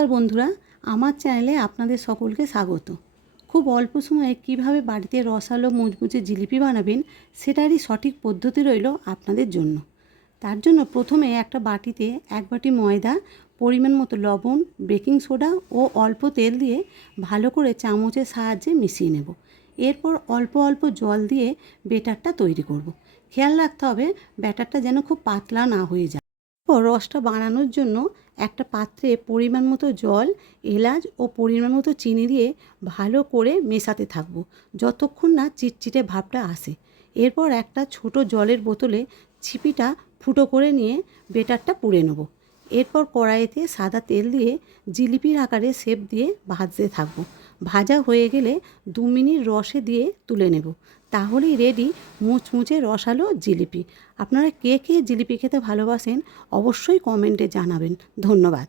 নমস্কার বন্ধুরা, আমার চ্যানেলে আপনাদের সকলকে স্বাগত। খুব অল্প সময়ে কিভাবে বাড়িতে রসালো মুচমুচে জিলিপি বানাবেন সেটারই সঠিক পদ্ধতি রইল আপনাদের জন্য। তার জন্য প্রথমে একটা বাটিতে 1 বাটি ময়দা, পরিমাণ মতো লবণ, বেকিং সোডা ও অল্প তেল দিয়ে ভালো করে চামচের সাহায্যে মিশিয়ে নেব। এরপর অল্প অল্প জল দিয়ে ব্যাটারটা তৈরি করব। খেয়াল রাখতে হবে ব্যাটারটা যেন খুব পাতলা না হয়ে যায়। রসটা বানানোর জন্য একটা পাত্রে পরিমাণ মতো জল, এলাচ ও পরিমাণ মতো চিনি দিয়ে ভালো করে মেশাতে থাকবো যতক্ষণ না চিটচিটে ভাবটা আসে। এরপর একটা ছোট জলের বোতলে ছিপিটা ফুটো করে নিয়ে ব্যাটারটা পুড়ে নেব। এরপর কড়াইতে সাদা তেল দিয়ে জিলিপির আকারে শেপ দিয়ে ভাজতে থাকবো। ভাজা হয়ে গেলে 2 মিনিট রসে দিয়ে তুলে নেব। তাহলেই রেডি মুচমুচে রসালো জিলিপি। আপনারা কে কে জিলিপি খেতে ভালোবাসেন অবশ্যই কমেন্টে জানাবেন। ধন্যবাদ।